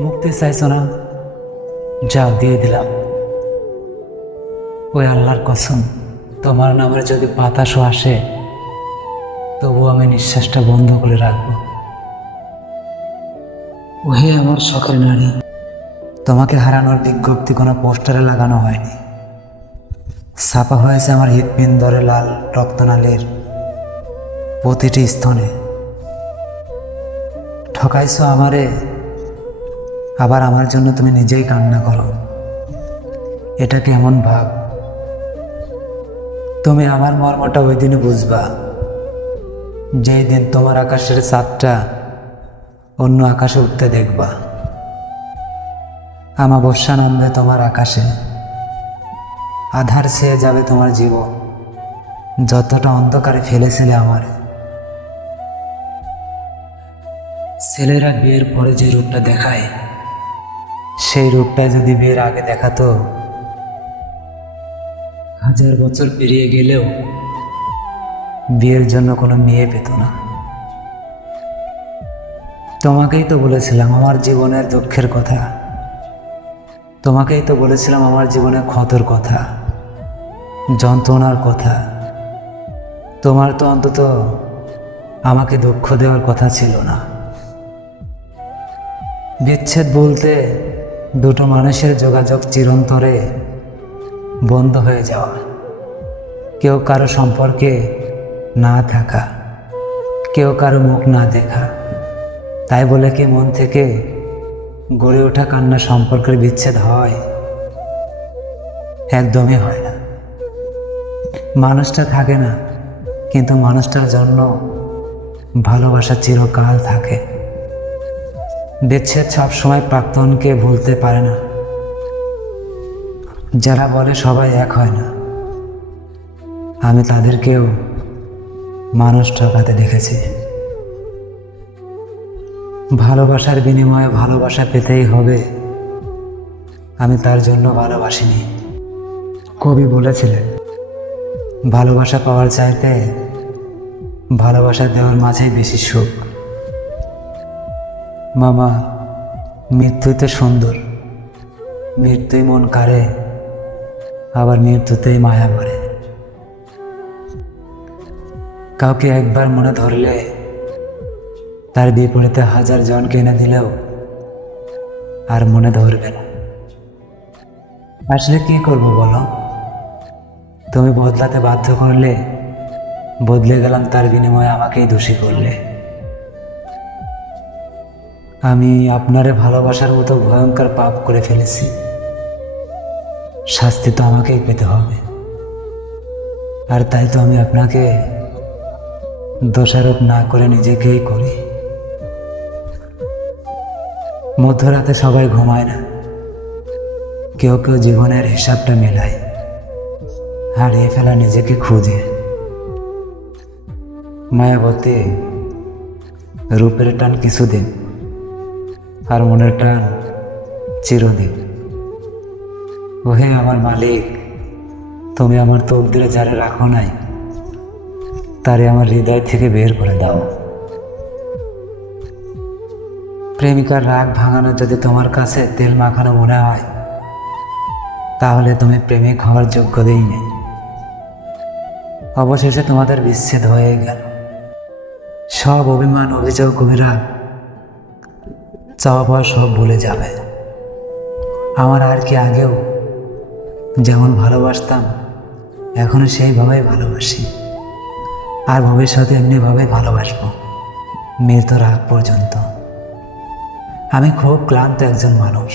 মুক্তি চাইছো না? যাও, দিয়ে দিলাম। ওই আল্লাহর কসম, তোমার নামের যদি বাতাসও আসে তবুও আমি নিঃশ্বাসটা বন্ধ করে রাখবো। ওহে আমার শখের নারী, তোমাকে হারানোর বিজ্ঞপ্তি কোনো পোস্টারে লাগানো হয়নি, ছাপা হয়েছে আমার হৃৎপিণ্ডরে লাল রক্তনালীর প্রতিটি স্তনে। ঠকাইছো আমারে, আবার আমার জন্য তুমি নিজেই কান্না করো। এটা কেমন ভাব? তুমি আমার মর্মটা ওই দিনই বুঝবা, যেই দিন তোমার আকাশের চাঁদটা অন্য আকাশে উঠতে দেখবা। আমাবস্যা নামবে তোমার আকাশে, আধার ছেয়ে যাবে তোমার জীবন, যতটা অন্ধকারে ফেলেছিলে আমার। ছেলেরা বিয়ের পরে যে রূপটা দেখায়, সেই রূপটা যদি বিয়ের আগে দেখাতো, 1000 বছর পেরিয়ে গেলেও বিয়ের জন্য কোনো মেয়ে পেত না। তোমাকেই তো বলেছিলাম আমার জীবনের দুঃখের কথা, তোমাকেই তো বলেছিলাম আমার জীবনের ক্ষতর কথা, যন্ত্রণার কথা। তোমার তো অন্তত আমাকে দুঃখ দেওয়ার কথা ছিল না। বিচ্ছেদ বলতে দুটো মানুষের যোগাযোগ চিরন্তরে বন্ধ হয়ে যাওয়া, কেউ কারো সম্পর্কে না থাকা, কেউ কারো মুখ না দেখা। তাই বলে কি মন থেকে গড়ে ওঠা কান্না সম্পর্কের বিচ্ছেদ হয়? একদমই হয় না। মানুষটা থাকে না, কিন্তু মানুষটার জন্য ভালোবাসা চিরকাল থাকে। বিচ্ছেদ সবসময় প্রাক্তনকে ভুলতে পারে না। যারা বলে সবাই এক হয় না, আমি তাদেরকেও মানুষ ঠকাতে দেখেছি। ভালোবাসার বিনিময়ে ভালোবাসা পেতেই হবে, আমি তার জন্য ভালোবাসিনি। কবি বলেছিলেন, ভালোবাসা পাওয়ার চাইতে ভালোবাসা দেওয়ার মাঝেই বেশি সুখ। মামা, মৃত্যুই তো সুন্দর, মৃত্যুই মন কাড়ে, আবার মৃত্যুতেই মায়া করে। কাউকে একবার মনে ধরলে তার বিপরীতে 1000 জনকে এনে দিলেও আর মনে ধরবে না। আসলে কি করবো বলো? তুমি বদলাতে বাধ্য করলে, বদলে গেলাম, তার বিনিময়ে আমাকেই দোষী করলে। আমি আপনারে ভালোবাসার মতো ভয়ঙ্কর পাপ করে ফেলেছি, শাস্তি তো আমাকেই পেতে হবে। আর তাই তো আমি আপনাকে দোষারোপ না করে নিজেকেই করি। মধ্যরাতে সবাই ঘুমায় না, কেউ কেউ জীবনের হিসাবটা মেলায়, হারিয়ে ফেলা নিজেকে খুঁজে। মায়াবতী, রূপের টান কিছুদিন, আর মনের টান চিরদিন। ওহে আমার মালিক, তুমি আমার তকদিরে যারে রাখো নাই, তারে আমার হৃদয় থেকে বের করে দাও। প্রেমিকার রাগ ভাঙানো যদি তোমার কাছে তেল মাখানো মনে হয়, তাহলে তুমি প্রেমিক হওয়ার যোগ্যতাই নেই। অবশেষে তোমাদের বিচ্ছেদ হয়ে গেল। সব অভিমান, অভিযোগ, অভিরাগ, চাওয়া পাওয়া সব ভুলে যাবে। আমার আর কি আগেও যেমন ভালোবাসতাম, এখনো সেইভাবেই ভালোবাসি, আর ভবিষ্যতে এমনিভাবেই ভালোবাসবো, মৃত্যুর আগ পর্যন্ত। আমি খুব ক্লান্ত একজন মানুষ,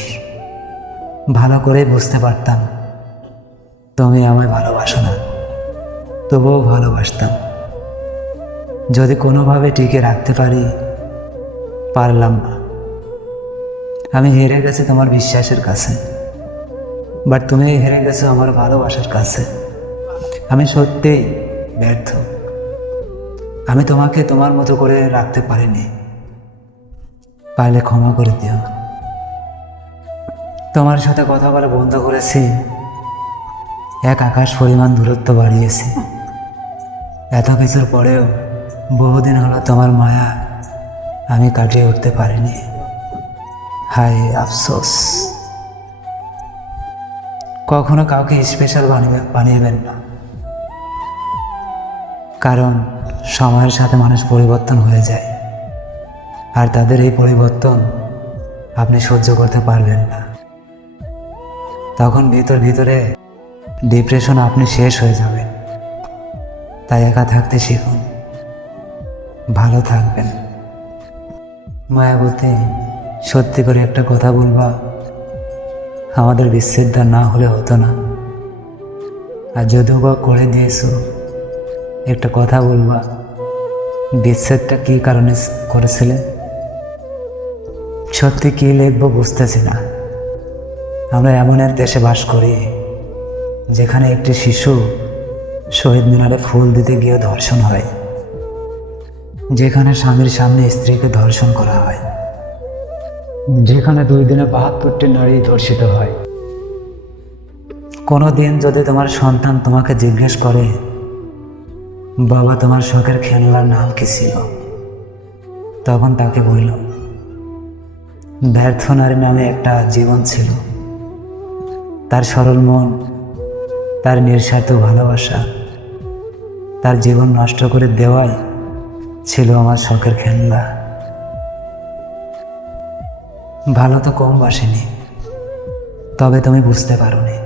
ভালো করে বুঝতে পারতাম তুমি আমায় ভালোবাসো না, তবুও ভালোবাসতাম। যদি কোনোভাবে টিকে রাখতে পারি, পারলাম না। আমি হেরে গেছি তোমার বিশ্বাসের কাছে, বাট তুমি হেরে গেছো আমার ভালোবাসার কাছে। আমি সত্যিই ব্যর্থ, আমি তোমাকে তোমার মতো করে রাখতে পারিনি। পারলে ক্ষমা করে দিও। তোমার সাথে কথা বলে বন্ধ করেছি, এক আকাশ পরিমাণ দূরত্ব বাড়িয়েছি। এত কিছুর পরেও বহুদিন হলো তোমার মায়া আমি কাটিয়ে উঠতে পারিনি। হায় আফসোস। কখনো কাউকে স্পেশাল বানিয়েবেন না, কারণ সময়ের সাথে মানুষ পরিবর্তন হয়ে যায়, আর তাদের এই পরিবর্তন আপনি সহ্য করতে পারবেন না। তখন ভিতরে ডিপ্রেশন আপনি শেষ হয়ে যাবেন। তাই একা থাকতে শিখুন, ভালো থাকবেন। মায়াবতী, সত্যি করে একটা কথা বলবা, আমাদের বিচ্ছেদটা না হলে হতো না। আর যদিও বা করে দিয়েছো, একটা কথা বলবা, বিচ্ছেদটা কী কারণে করেছিলে? সত্যি কী লিখবো বুঝতেছি না। আমরা এমন এক দেশে বাস করি যেখানে একটি শিশু শহীদ মিনারে ফুল দিতে গিয়ে ধর্ষণ হয়, যেখানে স্বামীর সামনে স্ত্রীকে ধর্ষণ করা হয়, যেখানে 2 দিনে 72টি নারী ধর্ষিত হয়। কোনো দিন যদি তোমার সন্তান তোমাকে জিজ্ঞেস করে, বাবা তোমার শখের খেলনার নাম কি ছিল, তখন তাকে বলল, ব্যর্থ নারী নামে একটা জীবন ছিল। তার সরল মন, তার নিঃস্বার্থ ভালোবাসা, তার জীবন নষ্ট করে দেওয়াই ছিল আমার শখের খেলনা। ভালো তো কম বাসেনি, তবে তুমি বুঝতে পারোনি।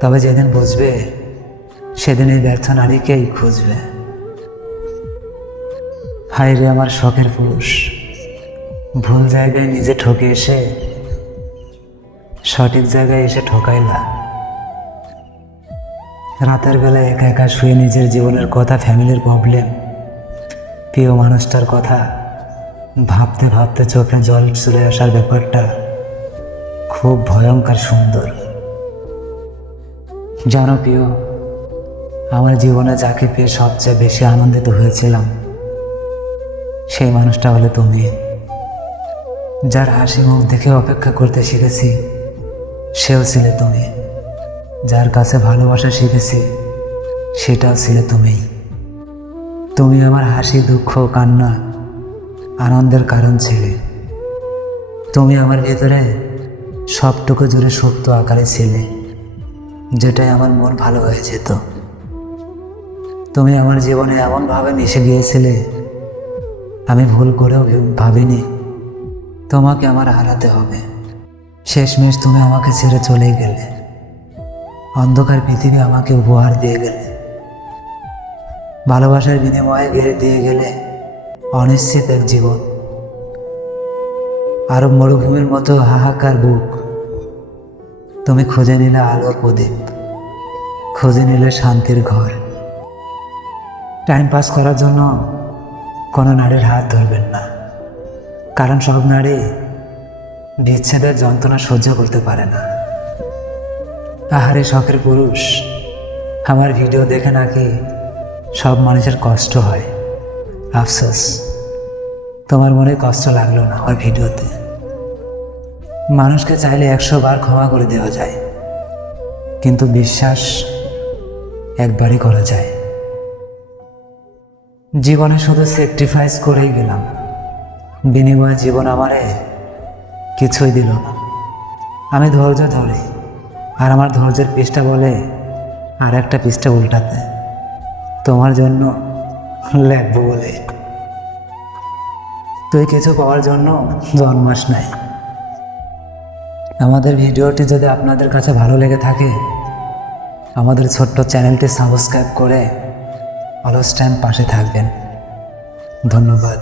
তবে যেদিন বুঝবে, সেদিন এই ব্যর্থ নারীকেই খুঁজবে। হায় রে আমার শখের পুরুষ, ভুল জায়গায় নিজে ঠকে এসে সঠিক জায়গায় এসে ঠকাইলা। রাতের বেলায় একা একা শুয়ে নিজের জীবনের কথা, ফ্যামিলির প্রবলেম, প্রিয় মানুষটার কথা ভাবতে ভাবতে চোখে জল চলে আসার ব্যাপারটা খুব ভয়ঙ্কর সুন্দর। জানো প্রিয়, আমার জীবনে যাকে পেয়ে সবচেয়ে বেশি আনন্দিত হয়েছিলাম, সেই মানুষটা হলে তুমি। যার হাসি মুখ দেখে অপেক্ষা করতে শিখেছি, সেও ছিলে তুমি। যার কাছে ভালোবাসা শিখেছি, সেটাও ছিলে তুমিই। তুমি আমার হাসি, দুঃখ, কান্না, আনন্দের কারণ ছিলে। তুমি আমার ভেতরে সবটুকু জুড়ে সুপ্ত আকারে ছিলে, যেটাই আমার মন ভালো হয়ে যেত। তুমি আমার জীবনে এমনভাবে মিশে গিয়েছিলে, আমি ভুল করেও ভাবিনি তোমাকে আমার হারাতে হবে। শেষমেশ তুমি আমাকে ছেড়ে চলেই গেলে, অন্ধকার পৃথিবী আমাকে উপহার দিয়ে গেলে, ভালোবাসার বিনিময়ে ঘিরে দিয়ে গেলে অনিশ্চিত এক জীবন। আরব মরুভূমির মতো হাহাকার বুক। তুমি খুঁজে নিলে আলোর প্রদীপ, খুঁজে নিলে শান্তির ঘর। টাইম পাস করার জন্য কোনো নারীর হাত ধরবেন না, কারণ সব নারী বিচ্ছেদের যন্ত্রণা সহ্য করতে পারে না। আহারে শখের পুরুষ, আমার ভিডিও দেখে নাকি সব মানুষের কষ্ট হয়। আফসোস, তোমার মনে কষ্ট লাগলো না আমার ভিডিওতে। মানুষকে চাইলে 100 বার ক্ষমা করে দেওয়া যায়, কিন্তু বিশ্বাস একবারই করা যায়। জীবনে শুধু স্যাক্রিফাইস করেই গেলাম, বিনিময়ে জীবন আমারে কিছুই দিল না। আমি ধৈর্য ধরে, আর আমার ধৈর্যের পৃষ্ঠা বলে আর একটা পৃষ্ঠা উল্টাতে, তোমার জন্য লেখবো বলে। তুই কিছু পাওয়ার জন্য জন্মাস নাই। আমাদের ভিডিওটি যদি আপনাদের কাছে ভালো লেগে থাকে, আমাদের ছোট্ট চ্যানেলটি সাবস্ক্রাইব করে অলস টাইম পাশে থাকবেন। ধন্যবাদ।